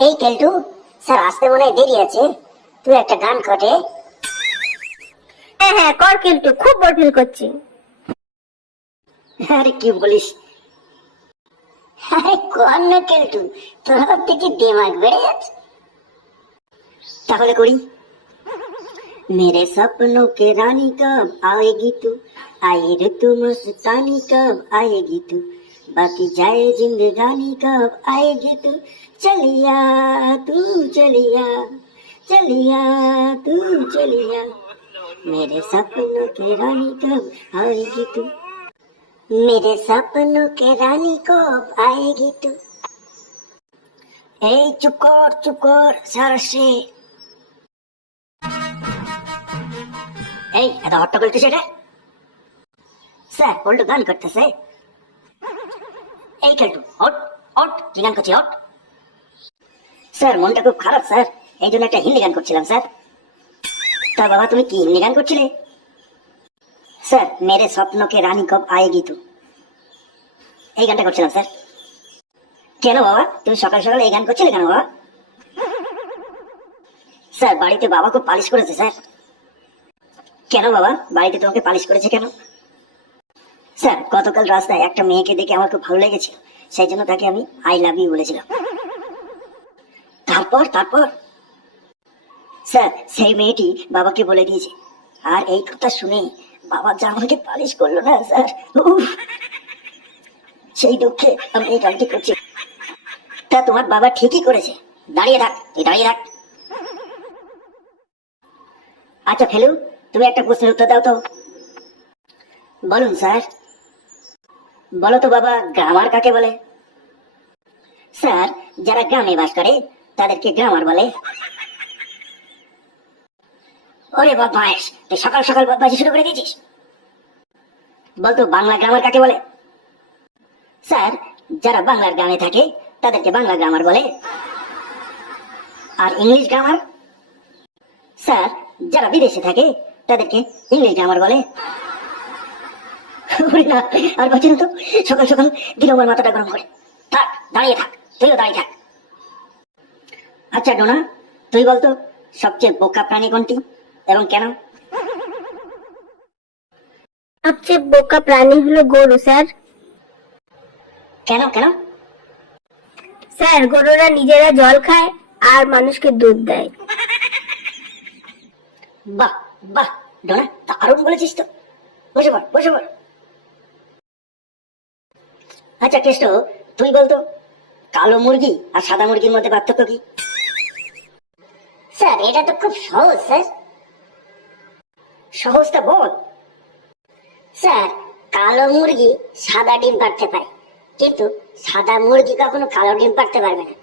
এই কেলটু, স্যার আসতে মনে হয় দেরি আছে, তুই একটা গান করে। হ্যাঁ হ্যাঁ কর কিন্তু খুব বোর ফিল করছি। আরে কি বলিস, আরে কর না কেলটু, তোর থেকে দিমাগ বেড়ে যাচ্ছে। তাহলে করি। मेरे सपनों के रानी कब आएगी तू, आए रे तू मस्तानी कब आएगी तू, बाकी जाए जिंदगानी कब आएगी तू, चलिया तू चलिया, चलिया तू चलिया, मेरे सपनों के रानी कब आएगी तू, मेरे सपनों के रानी कब आएगी तू। এই চুপ কর সারসে। এই এত হট্টগোল কিসের রে? স্যার পল্টু গান করতেছে। এই খেলটু হট হট, কি গান করছি হট? স্যার মনটা খুব খারাপ স্যার, এই জন্য একটা হিন্দি গান করছিলাম স্যার। তা বাবা তুমি কি হিন্দি গান করছিলে? স্যার মেরে স্বপ্নকে রানী কব আয়েগি তু, এই গানটা করছিলাম স্যার। কেন বাবা তুমি সকাল সকাল এই গান করছিলে কেন বাবা? স্যার বাড়িতে বাবা খুব পালিশ করেছে স্যার। কেন বাবা বাড়িতে তোমাকে পালিশ করেছে কেন? স্যার গতকাল রাস্তায় একটা মেয়েকে দেখে আমার খুব ভালো লেগেছিল, সেই জন্য তাকে আমি আই লাভ ইউ বলেছিলাম। তারপর তারপর স্যার সেই মেয়েটি বাবাকে বলে দিয়েছে, আর এই কথা শুনে বাবা যা আমাকে পালিশ করলো না স্যার, উফ, সেই দুঃখে আমি এই গানটি করছি। তা তোমার বাবা ঠিকই করেছে, দাঁড়িয়ে থাক তুই দাঁড়িয়ে থাক। আচ্ছা ফেলু, তুমি একটা প্রশ্নের উত্তর দাও তো। বলুন স্যার। বলো তো বাবা গ্রামার কাকে বলে? স্যার যারা গ্রামে বাস করে তাদেরকে গ্রামার বলে। ওরে বদমাইশ, তুই সকাল সকাল বদমাইশি শুরু করে দিয়েছিস। বলতো বাংলা গ্রামার কাকে বলে? স্যার যারা বাংলার গ্রামে থাকে তাদেরকে বাংলা গ্রামার বলে। আর ইংলিশ গ্রামার? স্যার যারা বিদেশে থাকে তাদেরকে ইংলিশ গ্রামার বলে। না আর বাঁচি না তো, সকাল সকাল দিন আমার মাথাটা গরম করে। থাক দাঁড়িয়ে থাক, তুইও দাঁড়িয়ে থাক। আচ্ছা ডোনা, তুই বলতো সবচেয়ে বোকা প্রাণী কোনটি এবং কেন? সবচেয়ে বোকা প্রাণী হলো গরু স্যার। কেন কেন? স্যার গরুরা নিজেরা জল খায় আর মানুষকে দুধ দেয়। বাহ বাহ ডোনা, দারুণ বলেছিস তো। বসে পড় বসে পড়। আচ্ছা কেষ্ট, তুই বলতো কালো মুরগি আর সাদা মুরগির মধ্যে পার্থক্য কি? স্যার এটা তো খুব সহজ স্যার। সহজটা বল। স্যার কালো মুরগি সাদা ডিম পাড়তে পারে, কিন্তু সাদা মুরগি কখনো কালো ডিম পাড়তে পারবে না।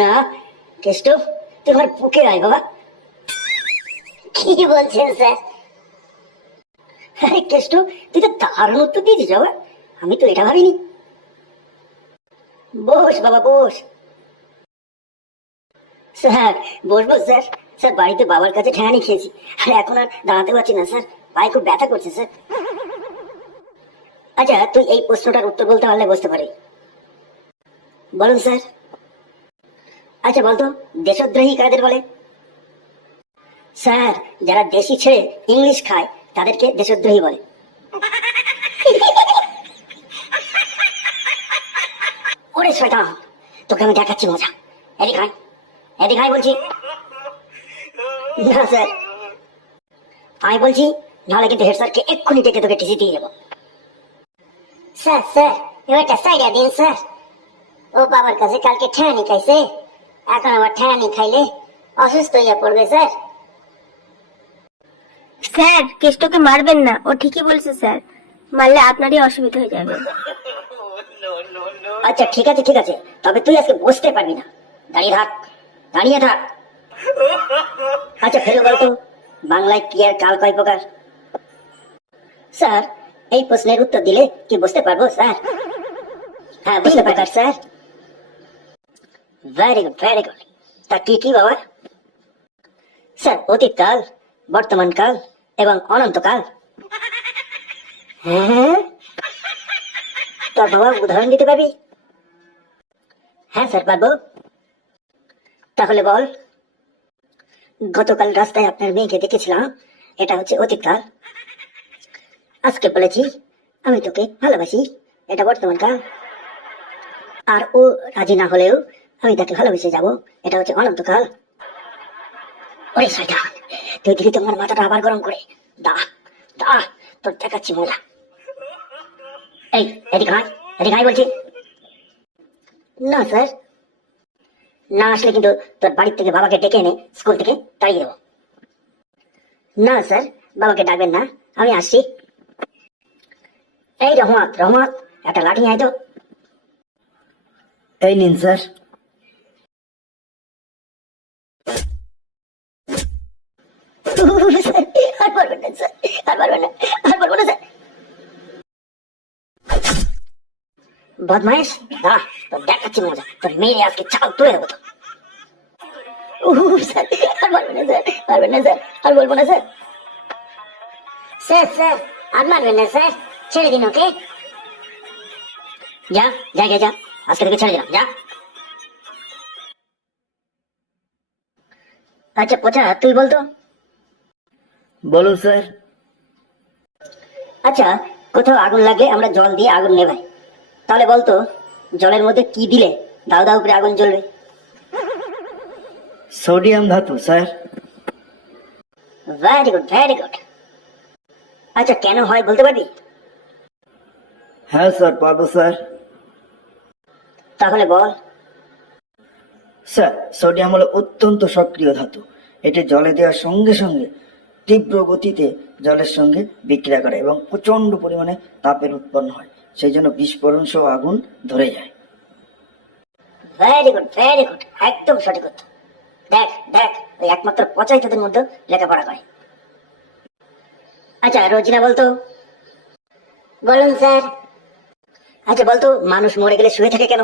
না কেষ্ট, তোমার বুকে আয় বাবা। কি বলছেন স্যার? আরে কেষ্ট, তুই তো দারুণ উত্তর দিয়েছিস বাবা, আমি তো এটা ভাবিনি। বস বাবা বস। স্যার বসবো স্যার? স্যার বাড়িতে বাবার কাছে ঠেঙানি খেয়েছি, আর এখন আর দাঁড়াতে পারছি না স্যার, পায়ে খুব ব্যথা করছে স্যার। আচ্ছা তুই এই প্রশ্নটার উত্তর বলতে পারলে বুঝতে পারি। বলুন স্যার। আচ্ছা বলতো দেশদ্রোহী কাদের বলে? স্যার যারা দেশি ছেড়ে ইংলিশ খায় তাদেরকে দেশদ্রোহী বলে। ওরে শয়তান, তোকে আমি দেখাচ্ছি মজা, এদিক আয়, এদিক আয় বলছি। না স্যার আয় বলছি, নাহলে কিন্তু হেড স্যারকে এক্ষুনি ডেকে তোকে টিসি দিয়ে যাবো। স্যার স্যার এবার একটা সাইডা দিন স্যার, ও বাবার কাছে কালকে ঠেয়ানি খাইছে, এখন আবার ঠেয়ানি খাইলে অসুস্থ হইয়া পড়বে স্যার। স্যার কেষ্টকে মারবেন না, ও ঠিকই বলছে স্যার, মারলে আপনারই অসুবিধা হয়ে যাবে। আচ্ছা ঠিক আছে ঠিক আছে, তবে তুই আজকে বসতে পারবি না, দাঁড়িয়ে থাক দাঁড়িয়ে থাক। আচ্ছা ফেরো বলতো বাংলায় কি আর কাল কয় প্রকার? স্যার এই প্রশ্নের উত্তর দিলে কি বুঝতে পারবো স্যার? হ্যাঁ বুঝতে পারবেন sir. Very good very good. তা কি কি বাবা? স্যার অতীতকাল, বর্তমানকাল এবং অনন্তকাল। হ্যাঁ তা বাবা উদাহরণ দিতে পারবি? হ্যাঁ স্যার পারবো। তাহলে বল। গতকাল রাস্তায় আপনার মেয়েকে দেখেছিলাম, এটা হচ্ছে অতীতকাল। আজকে বলেছি আমি তোকে ভালোবাসি, এটা বর্তমান কাল। আর ও রাজি না হলেও আমি তাকে ভালোবেসে যাব, এটা হচ্ছে অনন্তকাল। ওরে শয়তান, তুই দিলি তোমার মাথাটা আবার গরম করে। দা দা, তোর দেখাচ্ছি মজা। এই এদিকে আয়, এদিকে আয় বলছি। না স্যার, না আসলে কিন্তু তোর বাড়ির থেকে বাবাকে ডেকে এনে স্কুল থেকে তাড়িয়ে দেবো। না স্যার, বাবাকে ডাকবেন না, আমি আসছি। এই রহমত, রহমত, একটা লাঠি আয় তো। এই নিন স্যার। স্যার, আর পারবেন না স্যার, আর পারবেন না, আর পারবো না স্যার। বদমাইশ, দাঁড়া, তোর দেখাচ্ছি মজা, তোর মেয়ে আজকে চাল তুলে দেবো তো। স্যার, আর পারবেন না স্যার, পারবেন না স্যার, আর বলবো না স্যার। স্যার স্যার, আর মারবেন না স্যার, ছেড়ে দিন ওকে। যা যা যা যা, আজকে থেকে ছেড়ে দিলাম, যা। আচ্ছা পচা, তুই বলতো। বলুন স্যার। আচ্ছা, কোথাও আগুন লাগলে আমরা জল দিয়ে আগুন নেভাই, তাহলে বলতো জলের মধ্যে কি দিলে দাও দাও করে আগুন জ্বলবে? সোডিয়াম ধাতু sir. Very good, very good. আচ্ছা কেন হয় বলতে পারবি? হ্যাঁ স্যার, পারবো স্যার। তাহলে বল। স্যার, সোডিয়াম হলো অত্যন্ত সক্রিয় ধাতু। এটি জলে দেওয়ার সঙ্গে সঙ্গে তীব্র গতিতে জলের সঙ্গে বিক্রিয়া করে এবং প্রচন্ড পরিমাণে তাপের উৎপন্ন হয়, সেই জন্য বিস্ফোরণ সহ আগুন ধরে যায়। ভেরি গুড, ভেরি গুড, একদম সঠিক উত্তর। দেখ দেখ, ওই একমাত্র পচাই তোদের মধ্যে লেখাপড়া করে। আচ্ছা রোজিনা বলতো। বলুন স্যার। আচ্ছা বলতো, মানুষ মরে গেলে শুয়ে থাকে কেন?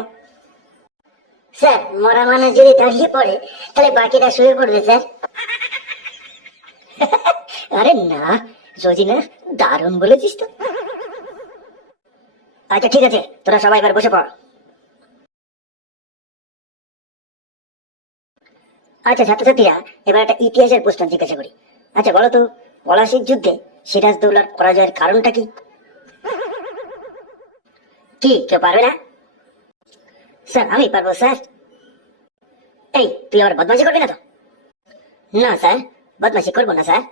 স্যার, মরা মানুষ যদি দাঁড়িয়ে পড়ে তাহলে বাকিটা শুয়ে পড়বে স্যার। আরে না রোজিনা, দারুণ বলেছিস তো। আচ্ছা ঠিক আছে, তোরা সবাই এবার বসে পড়। আচ্ছা ছাত্রছাত্রীরা, এবার একটা ইতিহাসের প্রশ্ন জিজ্ঞাসা করি। আচ্ছা বলো তো, পলাশীর যুদ্ধে সিরাজদৌল্লার পরাজয়ের কারণটা কি? কি কেউ পারবে না? স্যার আমি পারবো স্যার। এই তুই আবার বদমাশি করবি না তো? না স্যার, বদমাশি করবো না স্যার।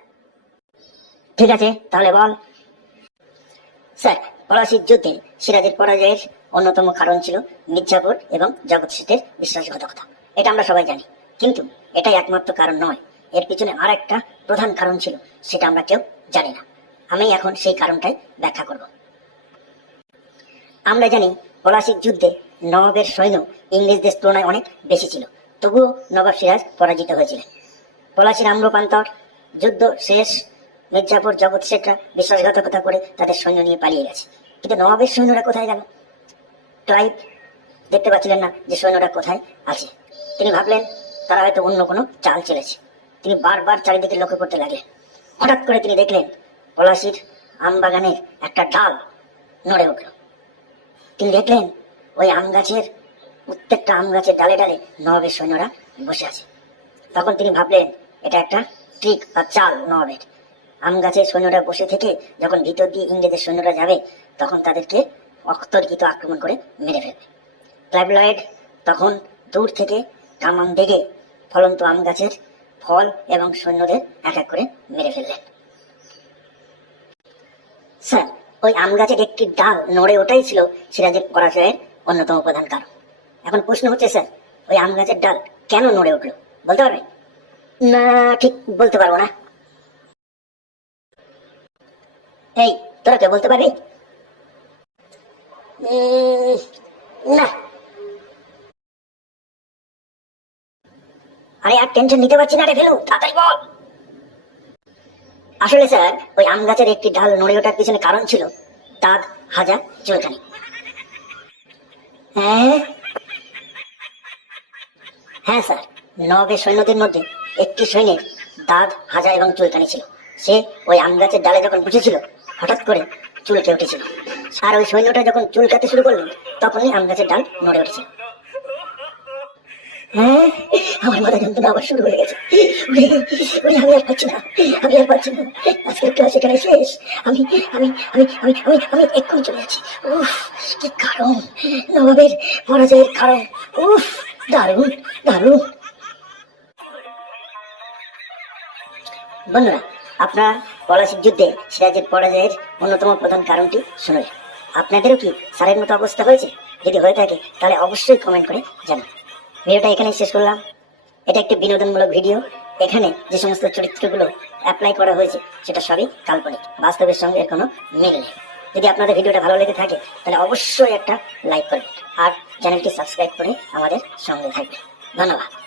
ঠিক আছে তাহলে বল। স্যার, পলাশীর যুদ্ধে সিরাজের পরাজয়ের অন্যতম কারণ ছিল মির্জাপুর এবং জগৎ শেঠের বিশ্বাসঘাতকতা। এটা আমরা সবাই জানি, কিন্তু এটাই একমাত্র কারণ নয়। এর পিছনে আর একটা প্রধান কারণ ছিল, সেটা আমরা কেউ জানি না। আমি এখন সেই কারণটাই ব্যাখ্যা করব। আমরা জানি পলাশীর যুদ্ধে নবাবের সৈন্য ইংরেজদের তুলনায় অনেক বেশি ছিল, তবুও নবাব সিরাজ পরাজিত হয়েছিলেন। পলাশীর আম্রপান্তর যুদ্ধ শেষ, মির্জাপুর জগৎ শেঠরা বিশ্বাসঘাতকতা করে তাদের সৈন্য নিয়ে পালিয়ে গেছে, কিন্তু নবাবের সৈন্যরা কোথায় গেল? ক্লাইভ দেখতে পাচ্ছিলেন না যে সৈন্যরা কোথায় আছে। তিনি ভাবলেন তারা হয়তো অন্য কোনো চাল চলেছে। তিনি বারবার চারিদিকে লক্ষ্য করতে লাগলেন। হঠাৎ করে তিনি দেখলেন পলাশীর আমবাগানের একটা ডাল নড়ে উঠল। তিনি দেখলেন ওই আম গাছের, প্রত্যেকটা আম গাছের ডালে ডালে নবাবের সৈন্যরা বসে আছে। তখন তিনি ভাবলেন এটা একটা ট্রিক বা চাল নবাবের। আম গাছের সৈন্যরা বসে থেকে যখন ভিতর দিয়ে ইংরেজের সৈন্যরা যাবে, তখন তাদেরকে অতর্কিত আক্রমণ করে মেরে ফেলবে। ক্লাইভ লয়েড তখন দূর থেকে কামান দেখে ফলন্ত আম গাছের ফল এবং সৈন্যদের এক এক করে মেরে ফেললেন। স্যার, ওই আম গাছের একটি ডাল নড়ে ওঠাই ছিল সিরাজের পরাজয়ের অন্যতম প্রধান কারণ। এখন প্রশ্ন হচ্ছে স্যার, ওই আম গাছের ডাল কেন নড়ে উঠলো বলতে পারবেন? না, ঠিক বলতে পারবো না। এই তোরা কেউ বলতে পারবি? না। আরে আর টেনশন নিতে পারছি না রে ফেলু, তাড়াতাড়ি বল। আসলে স্যার, ওই আম গাছের একটি ডাল নড়ে ওঠার পিছনে কারণ ছিল দাঁত, হাজা, চুলকানি। হ্যাঁ হ্যাঁ স্যার, নবাবের সৈন্যদের মধ্যে একটি সৈন্যের দাঁত, হাজা এবং চুলকানি ছিল। সে ওই আম গাছের ডালে যখন বসেছিল, হঠাৎ করে চুলকে উঠেছিল। আর ওই সৈন্যটা যখন চুলকাতে শুরু করলেন, তখনই আম গাছের ডাল নড়ে উঠেছিল। হ্যাঁ, আমার মাথা যন্ত্রণা আবার শুরু হয়ে গেছে। ওরে, ওরে, আমি আর পাচ্ছি না, আমি আর পাচ্ছি না। আজকের ক্লাস এখানে শেষ। আমি আমি আমি আমি আমি আমি এক্ষুনি চলে যাচ্ছি। উফ, কি কারণ, নবাবের পরাজয়ের কারণ। উফ, দারুণ দারুণ। বন্ধুরা, আপনারা পলাশির যুদ্ধে সিরাজের পরাজয়ের অন্যতম প্রধান কারণটি শুনলেন। আপনাদেরও কি স্যারের মতো অবস্থা হয়েছে? যদি হয়ে থাকে তাহলে অবশ্যই কমেন্ট করে জানান। ভিডিওটা এখানেই শেষ করলাম। এটা একটি বিনোদনমূলক ভিডিও। এখানে যে সমস্ত চরিত্রগুলো অ্যাপ্লাই করা হয়েছে সেটা সবই কাল্পনিক, বাস্তবের সঙ্গে এর কোনো মিল নেই। যদি আপনাদের ভিডিওটা ভালো লেগে থাকে তাহলে অবশ্যই একটা লাইক করবেন আর চ্যানেলটি সাবস্ক্রাইব করে আমাদের সঙ্গে থাকবেন। ধন্যবাদ।